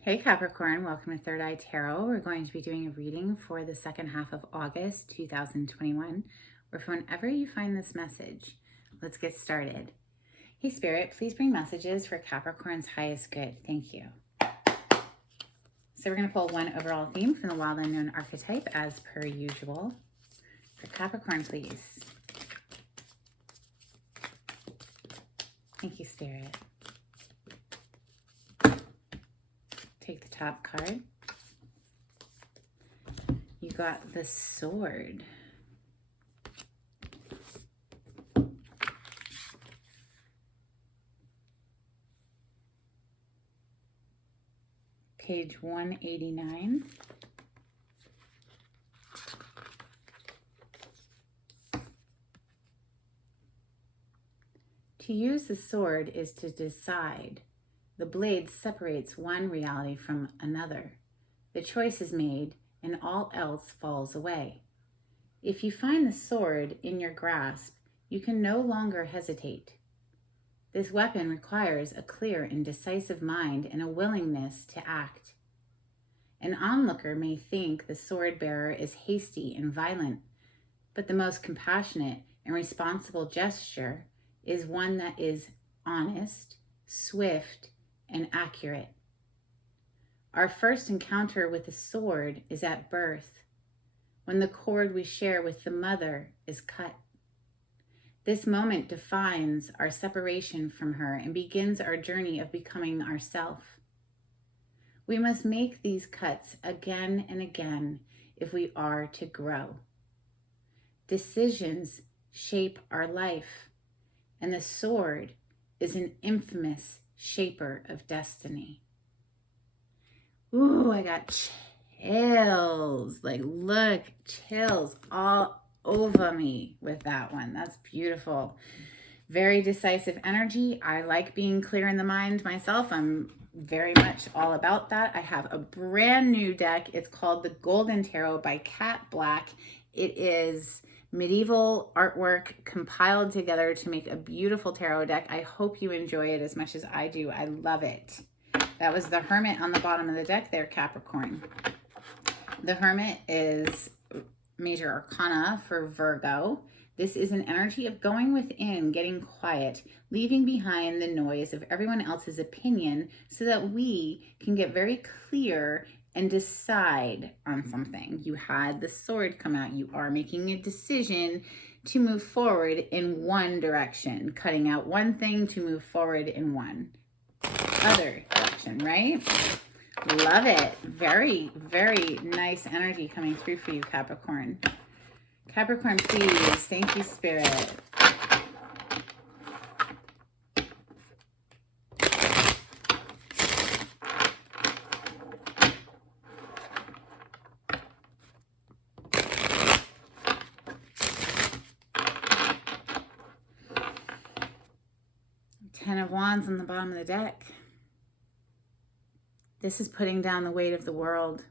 Hey Capricorn, welcome to Third Eye Tarot. We're going to be doing a reading for the second half of August 2021, or for whenever you find this message. Let's get started. Hey Spirit, please bring messages for Capricorn's highest good. Thank you. So we're going to pull one overall theme from the Wild Unknown archetype as per usual. For Capricorn, please. Thank you, Spirit. Take the top card. You got the Sword. Page 189. To use the sword is to decide. The blade separates one reality from another. The choice is made, and all else falls away. If you find the sword in your grasp, you can no longer hesitate. This weapon requires a clear and decisive mind and a willingness to act. An onlooker may think the sword bearer is hasty and violent, but the most compassionate and responsible gesture is one that is honest, swift, and accurate. Our first encounter with the sword is at birth, when the cord we share with the mother is cut. This moment defines our separation from her and begins our journey of becoming ourself. We must make these cuts again and again if we are to grow. Decisions shape our life, and the sword is an infamous shaper of destiny. Ooh, I got chills. Like, look, chills all over me with that one. That's beautiful. Very decisive energy. I like being clear in the mind myself. I'm very much all about that. I have a brand new deck. It's called the Golden Tarot by Cat Black. It is medieval artwork compiled together to make a beautiful tarot deck. I hope you enjoy it as much as I do. I love it. That was the Hermit on the bottom of the deck there, Capricorn. The Hermit is major arcana for Virgo. This is an energy of going within, getting quiet, leaving behind the noise of everyone else's opinion so that we can get very clear and decide on something. You had the sword come out. You are making a decision to move forward in one direction, cutting out one thing to move forward in one other direction, right? Love it. Very, very nice energy coming through for you, Capricorn. Capricorn, please. Thank you, Spirit. Ten of Wands on the bottom of the deck. This is putting down the weight of the world.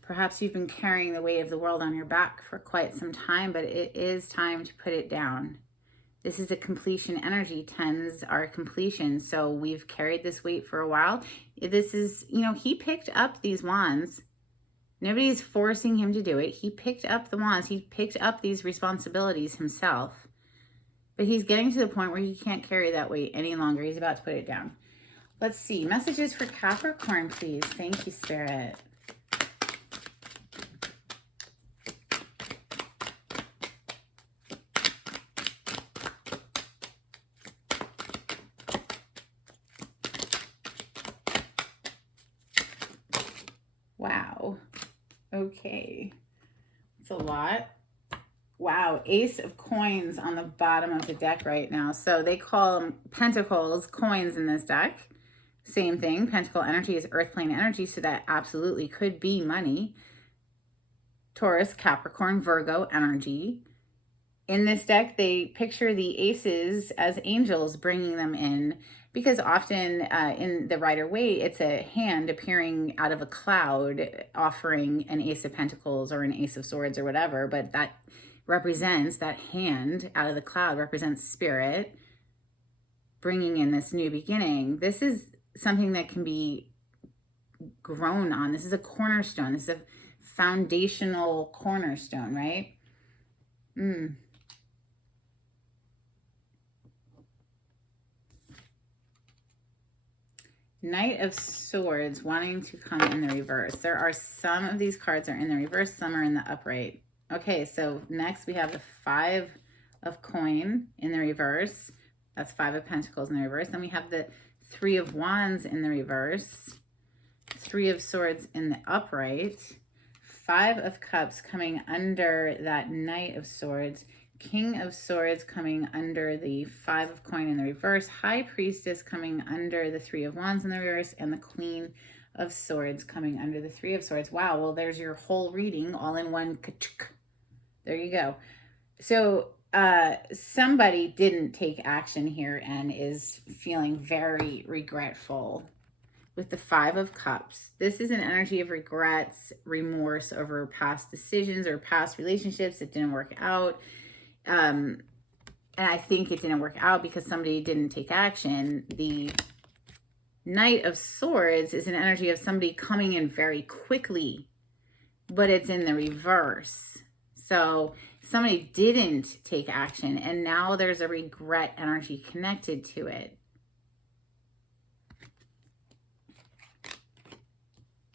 Perhaps you've been carrying the weight of the world on your back for quite some time, but it is time to put it down. This is a completion energy. Tens are completion. So we've carried this weight for a while. This is, he picked up these wands. Nobody's forcing him to do it. He picked up the wands. He picked up these responsibilities himself. But he's getting to the point where he can't carry that weight any longer. He's about to put it down. Let's see. Messages for Capricorn, please. Thank you, Spirit. Wow. Okay. It's a lot. Wow, Ace of Coins on the bottom of the deck right now. So they call them pentacles, coins in this deck. Same thing. Pentacle energy is earth plane energy, so that absolutely could be money. Taurus, Capricorn, Virgo energy. In this deck, they picture the aces as angels bringing them in, because often in the Rider-Waite, it's a hand appearing out of a cloud offering an Ace of Pentacles or an Ace of Swords or whatever, but that represents, that hand out of the cloud represents spirit bringing in this new beginning. This is something that can be grown on. This is a cornerstone. This is a foundational cornerstone, right? Knight of Swords wanting to come in the reverse. There are some of these cards are in the reverse, some are in the upright. Okay, so next we have the 5 of coin in the reverse. That's 5 of Pentacles in the reverse. Then we have the 3 of Wands in the reverse. 3 of Swords in the upright. 5 of Cups coming under that Knight of Swords. King of Swords coming under the 5 of coin in the reverse. High Priestess coming under the 3 of Wands in the reverse. And the Queen of Swords coming under the 3 of Swords. Wow, well, there's your whole reading all in one. There you go. So somebody didn't take action here and is feeling very regretful with the 5 of Cups. This is an energy of regrets, remorse over past decisions or past relationships that didn't work out. And I think it didn't work out because somebody didn't take action. The Knight of Swords is an energy of somebody coming in very quickly, but it's in the reverse. So somebody didn't take action, and now there's a regret energy connected to it.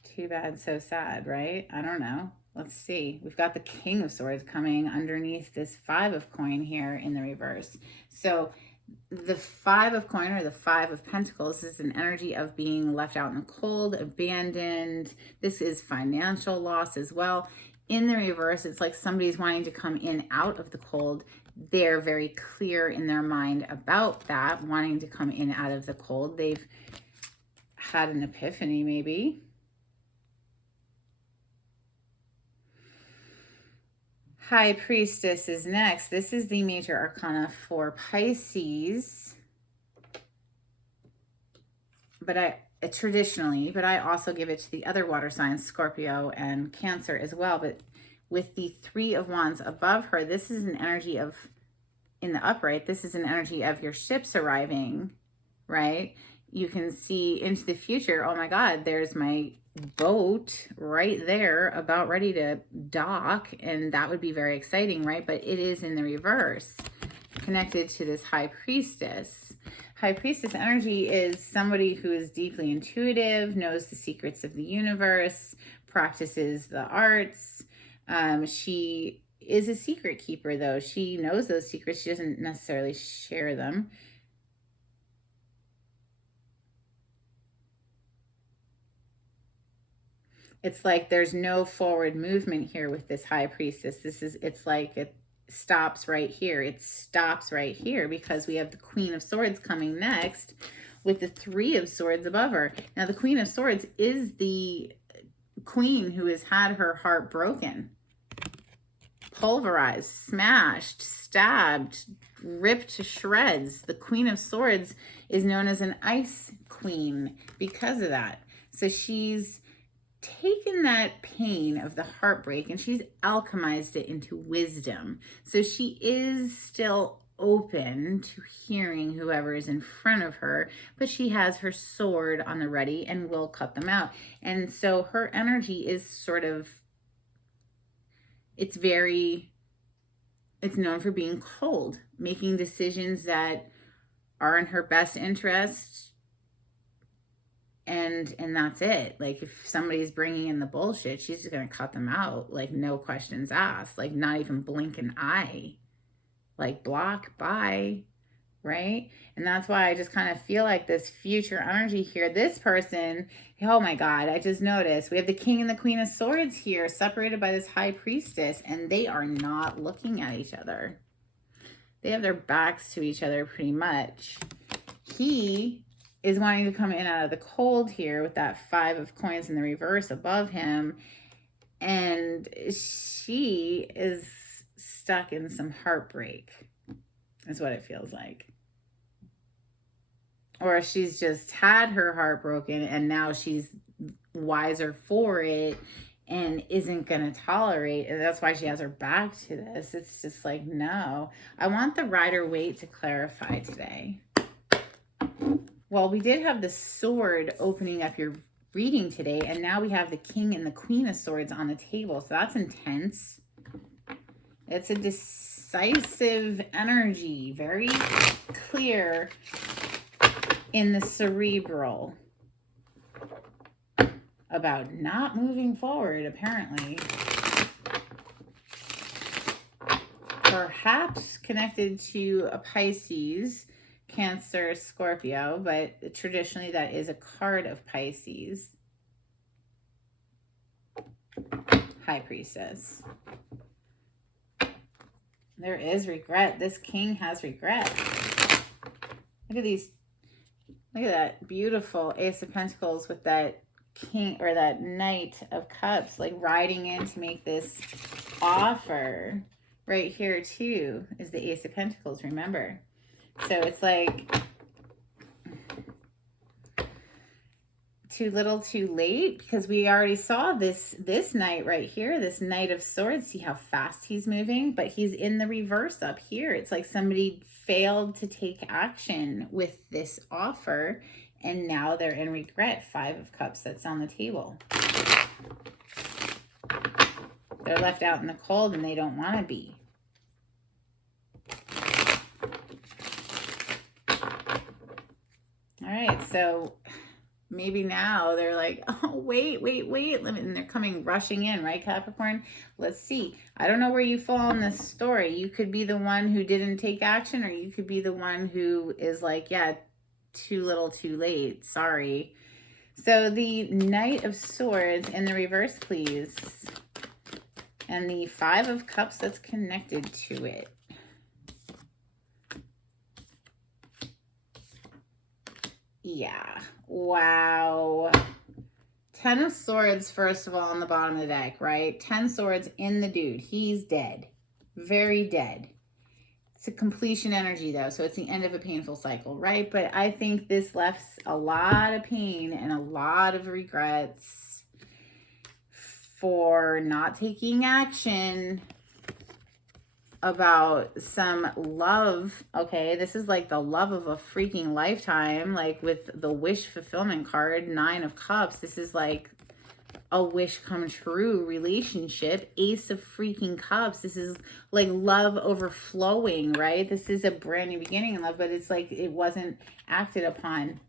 Too bad, so sad, right? I don't know. Let's see. We've got the King of Swords coming underneath this 5 of coin here in the reverse. So the 5 of coin, or the 5 of Pentacles, is an energy of being left out in the cold, abandoned. This is financial loss as well. In the reverse, it's like somebody's wanting to come in out of the cold. They're very clear in their mind about that, wanting to come in out of the cold. They've had an epiphany maybe. High Priestess is next. This is the major arcana for Pisces. But I also give it to the other water signs, Scorpio and Cancer as well. But with the 3 of Wands above her, this is an energy of, in the upright, this is an energy of your ships arriving, right? You can see into the future. Oh my God, there's my boat right there about ready to dock, and that would be very exciting, right? But it is in the reverse, connected to this High Priestess. High Priestess energy is somebody who is deeply intuitive, knows the secrets of the universe, practices the arts. She is a secret keeper, though. She knows those secrets. She doesn't necessarily share them. It's like there's no forward movement here with this High Priestess. It's like it stops right here. It stops right here because we have the Queen of Swords coming next with the 3 of Swords above her. Now, the Queen of Swords is the queen who has had her heart broken, pulverized, smashed, stabbed, ripped to shreds. The Queen of Swords is known as an ice queen because of that. So she's taken that pain of the heartbreak and she's alchemized it into wisdom. So she is still open to hearing whoever is in front of her, but she has her sword on the ready and will cut them out. And so her energy is sort of, it's known for being cold, making decisions that are in her best interest. And that's it. Like, if somebody's bringing in the bullshit, she's just going to cut them out. Like, no questions asked. Like, not even blink an eye. Like, block, bye, right? And that's why I just kind of feel like this future energy here, this person, oh my God, I just noticed we have the King and the Queen of Swords here separated by this High Priestess, and they are not looking at each other. They have their backs to each other pretty much. He is wanting to come in out of the cold here with that 5 of coins in the reverse above him. And she is stuck in some heartbreak, is what it feels like. Or she's just had her heart broken and now she's wiser for it and isn't going to tolerate it. That's why she has her back to this. It's just like, no. I want the Rider-Waite to clarify today. Well, we did have the sword opening up your reading today. And now we have the King and the Queen of Swords on the table. So that's intense. It's a decisive energy. Very clear in the cerebral about not moving forward, apparently. Perhaps connected to a Pisces, Cancer, Scorpio, but traditionally that is a card of Pisces. High Priestess. There is regret. This king has regret. Look at these. Look at that beautiful Ace of Pentacles with that king or that Knight of Cups, like riding in to make this offer. Right here too is the Ace of Pentacles, remember? So it's like too little too late, because we already saw this knight right here, this Knight of Swords. See how fast he's moving, but he's in the reverse up here. It's like somebody failed to take action with this offer, and now they're in regret. 5 of Cups, that's on the table. They're left out in the cold and they don't want to be. All right, so maybe now they're like, oh, wait. And they're coming rushing in, right, Capricorn? Let's see. I don't know where you fall in this story. You could be the one who didn't take action, or you could be the one who is like, yeah, too little too late. Sorry. So the Knight of Swords in the reverse, please. And the 5 of Cups that's connected to it. Yeah. Wow. 10 of Swords, first of all, on the bottom of the deck, right? 10 Swords in the dude. He's dead. Very dead. It's a completion energy, though, so it's the end of a painful cycle, right? But I think this left a lot of pain and a lot of regrets for not taking action about some love. Okay, this is like the love of a freaking lifetime, like with the wish fulfillment card, 9 of Cups. This is like a wish come true relationship. Ace of freaking Cups. This is like love overflowing, right? This is a brand new beginning in love, but it's like it wasn't acted upon.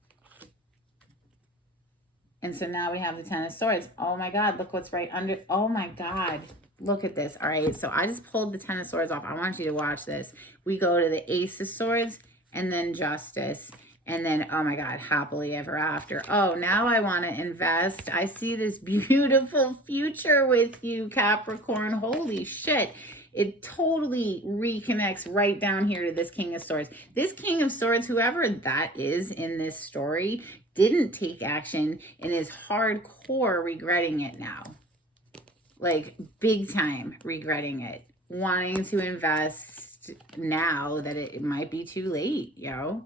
And so now we have the 10 of Swords. Oh my God, look what's right under. Oh my God. Look at this. All right, so I just pulled the 10 of Swords off. I want you to watch this. We go to the Ace of Swords and then Justice. And then, oh my God, happily ever after. Oh, now I want to invest. I see this beautiful future with you, Capricorn. Holy shit. It totally reconnects right down here to this King of Swords. This King of Swords, whoever that is in this story, didn't take action and is hardcore regretting it now. Like big time regretting it. Wanting to invest now that it might be too late, yo.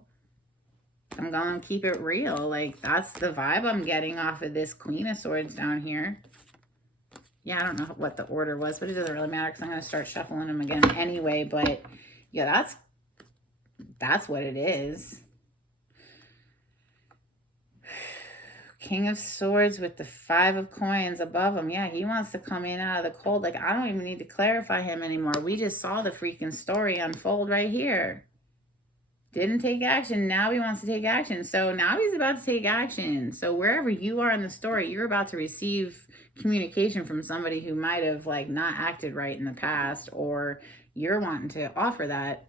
I'm going to keep it real. Like, that's the vibe I'm getting off of this Queen of Swords down here. Yeah, I don't know what the order was, but it doesn't really matter because I'm going to start shuffling them again anyway. But, yeah, that's what it is. King of Swords with the 5 of Coins above him. Yeah, he wants to come in out of the cold. Like, I don't even need to clarify him anymore. We just saw the freaking story unfold right here. Didn't take action. Now he wants to take action. So now he's about to take action. So wherever you are in the story, you're about to receive communication from somebody who might have like not acted right in the past, or you're wanting to offer that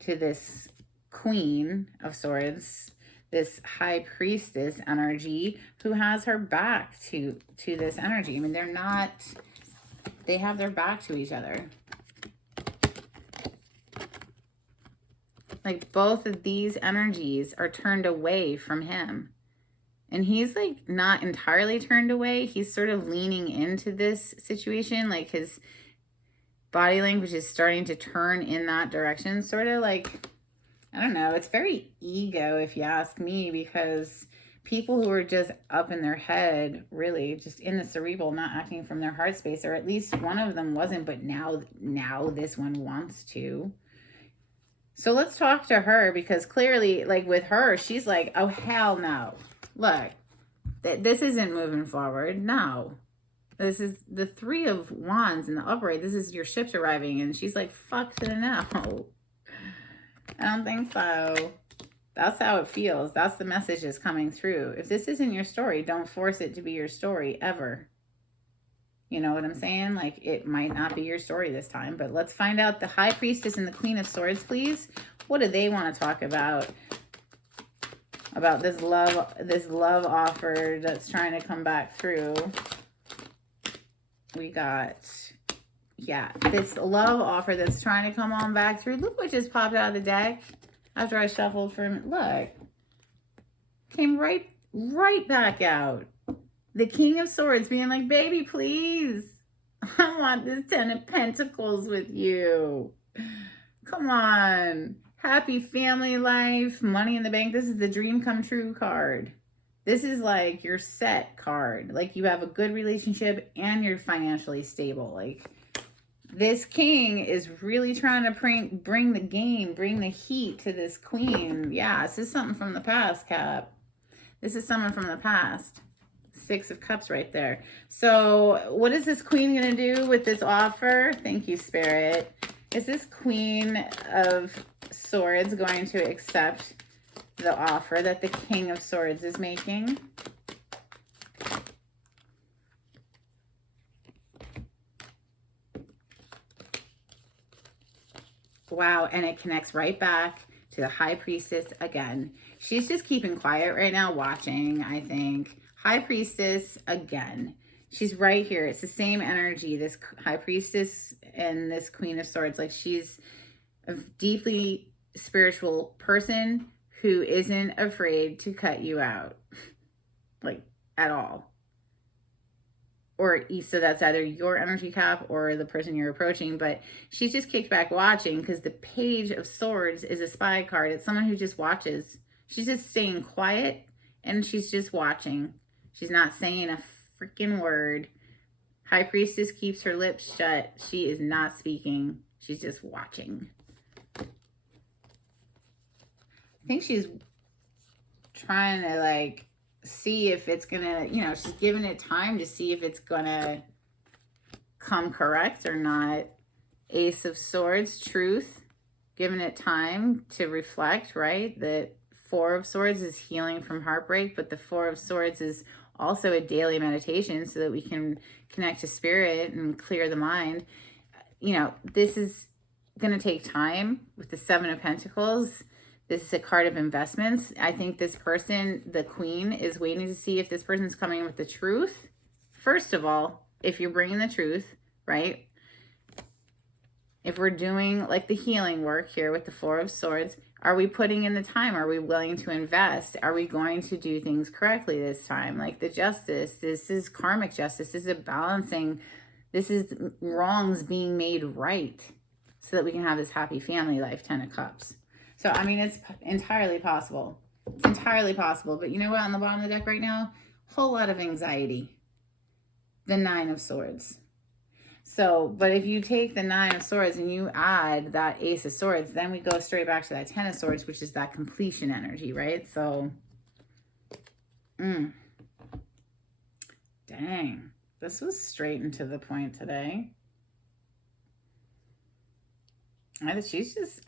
to this Queen of Swords, this High Priestess energy who has her back to this energy. I mean, they have their back to each other. Like both of these energies are turned away from him. And he's like not entirely turned away. He's sort of leaning into this situation. Like his body language is starting to turn in that direction. Sort of like, I don't know. It's very ego if you ask me, because people who are just up in their head, really just in the cerebral, not acting from their heart space, or at least one of them wasn't, but now this one wants to. So let's talk to her, because clearly, like with her, she's like, oh, hell no. Look, This isn't moving forward. No. This is the Three of Wands in the upright. This is your ships arriving. And she's like, fuck to the no. I don't think so. That's how it feels. That's the message that's coming through. If this isn't your story, don't force it to be your story ever. You know what I'm saying? Like, it might not be your story this time. But let's find out the High Priestess and the Queen of Swords, please. What do they want to talk about? About this love offer that's trying to come back through. We got, yeah, this love offer that's trying to come on back through. Look what just popped out of the deck after I shuffled for a minute. Look, came right back out. The King of Swords being like, baby, please, I want this 10 of Pentacles with you. Come on. Happy family life, money in the bank. This is the dream come true card. This is like your set card. Like, you have a good relationship and you're financially stable. Like, this king is really trying to bring the game, bring the heat to this queen. Yeah, this is something from the past, Cap. This is someone from the past. Six of Cups right there. So what is this queen going to do with this offer? Thank you, Spirit. Is this Queen of Swords going to accept the offer that the King of Swords is making? Wow, and it connects right back to the High Priestess again. She's just keeping quiet right now, watching, I think. High Priestess again. She's right here. It's the same energy, this High Priestess and this Queen of Swords. Like, she's a deeply spiritual person who isn't afraid to cut you out. Like, at all. Or so that's either your energy, Cap, or the person you're approaching. But she's just kicked back watching because the Page of Swords is a spy card. It's someone who just watches. She's just staying quiet and she's just watching. She's not saying a freaking word. High Priestess keeps her lips shut. She is not speaking. She's just watching. I think she's trying to, like, see if it's gonna, you know, she's giving it time to see if it's gonna come correct or not. Ace of Swords, truth, giving it time to reflect, right? The Four of Swords is healing from heartbreak, but the Four of Swords is also a daily meditation so that we can connect to spirit and clear the mind. You know, this is gonna take time. With the Seven of Pentacles, this is a card of investments. I think this person, the queen, is waiting to see if this person's coming with the truth. First of all, if you're bringing the truth, right? If we're doing like the healing work here with the Four of Swords, are we putting in the time? Are we willing to invest? Are we going to do things correctly this time? Like the Justice, this is karmic justice. This is a balancing. This is wrongs being made right so that we can have this happy family life, 10 of Cups. So, I mean, it's entirely possible. It's entirely possible. But you know what? On the bottom of the deck right now, whole lot of anxiety. The Nine of Swords. So, but if you take the Nine of Swords and you add that Ace of Swords, then we go straight back to that 10 of Swords, which is that completion energy, right? So, dang. This was straight and to the point today. She's just,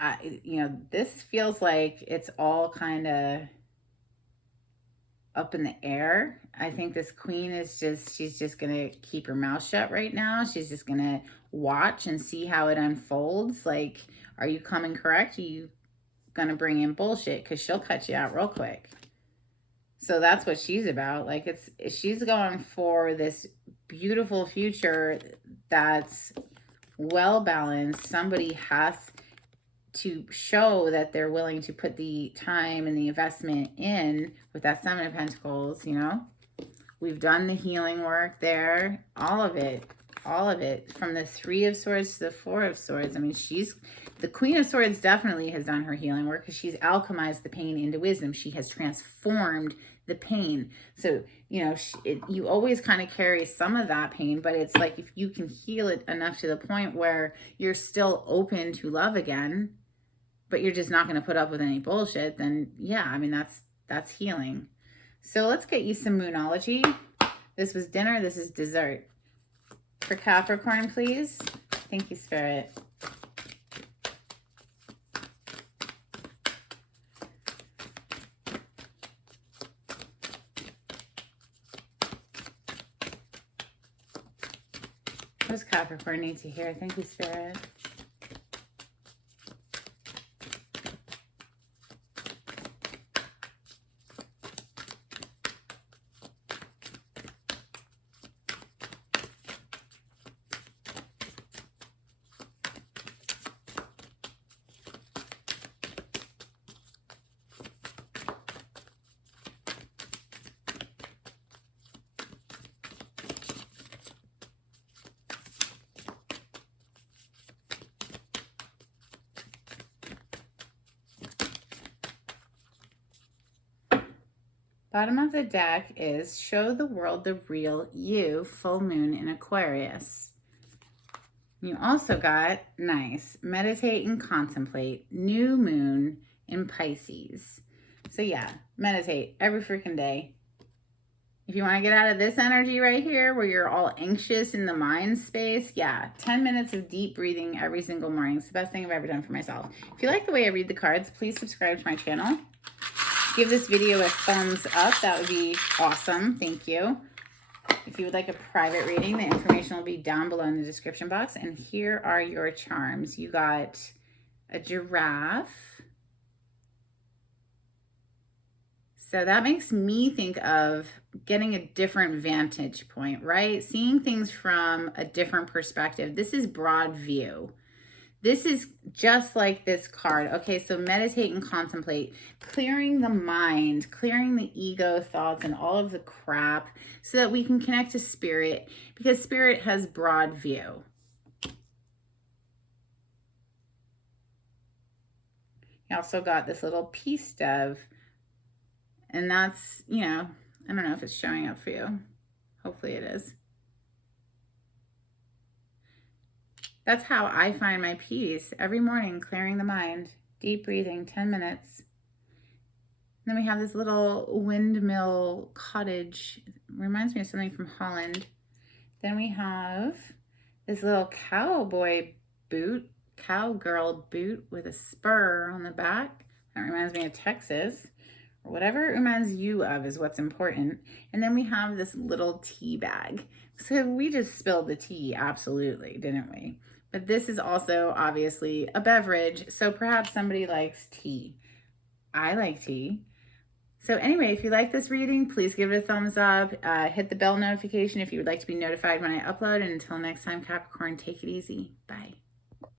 you know, this feels like it's all kind of up in the air. I think this queen is just, she's just going to keep her mouth shut right now. She's just going to watch and see how it unfolds. Like, are you coming correct? Are you going to bring in bullshit? Because she'll cut you out real quick. So that's what she's about. Like, she's going for this beautiful future that's well balanced. Somebody has to show that they're willing to put the time and the investment in with that Seven of Pentacles, you know. We've done the healing work there. All of it. From the Three of Swords to the Four of Swords. I mean, the Queen of Swords definitely has done her healing work because she's alchemized the pain into wisdom. She has transformed the pain. So, you know, you always kind of carry some of that pain, but it's like if you can heal it enough to the point where you're still open to love again, but you're just not going to put up with any bullshit, then yeah, I mean, that's healing. So let's get you some Moonology. This was dinner. This is dessert. For Capricorn, please. Thank you, Spirit. What does Capricorn need to hear? Thank you, Spirit. Bottom of the deck is Show the World the Real You, full moon in Aquarius. You also got, nice, Meditate and Contemplate, new moon in Pisces. So yeah, meditate every freaking day. If you want to get out of this energy right here where you're all anxious in the mind space, yeah, 10 minutes of deep breathing every single morning. It's the best thing I've ever done for myself. If you like the way I read the cards, please subscribe to my channel. Give this video a thumbs up. That would be awesome. Thank you. If you would like a private reading, the information will be down below in the description box. And here are your charms. You got a giraffe. So that makes me think of getting a different vantage point, right? Seeing things from a different perspective. This is broad view. This is just like this card. Okay, so meditate and contemplate, clearing the mind, clearing the ego thoughts and all of the crap so that we can connect to spirit, because spirit has broad view. You also got this little peace dove, and that's, you know, I don't know if it's showing up for you. Hopefully it is. That's how I find my peace every morning, clearing the mind, deep breathing, 10 minutes. And then we have this little windmill cottage. It reminds me of something from Holland. Then we have this little cowboy boot, cowgirl boot with a spur on the back. That reminds me of Texas. Or whatever it reminds you of is what's important. And then we have this little tea bag. So we just spilled the tea, absolutely, didn't we? But this is also obviously a beverage, so perhaps somebody likes tea. I like tea. So anyway, if you like this reading, please give it a thumbs up. Hit the bell notification if you would like to be notified when I upload. And until next time, Capricorn, take it easy. Bye.